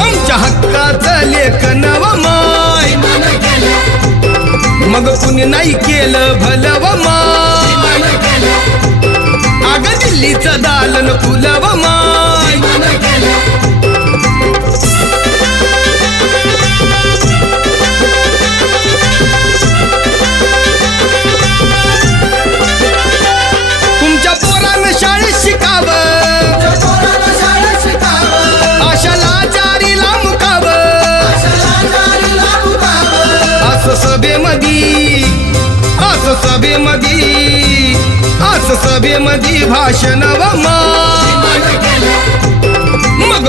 आमच्या हक्काचं लेखन व माय मग कुणी नाही केलं भलं व माय अग दिल्लीचं दालन फुलं व माय तुमच्या पोरानं शाळेत शिकावं आशाला जारीला मुकावं असं सभेमधी भाषण व माय मग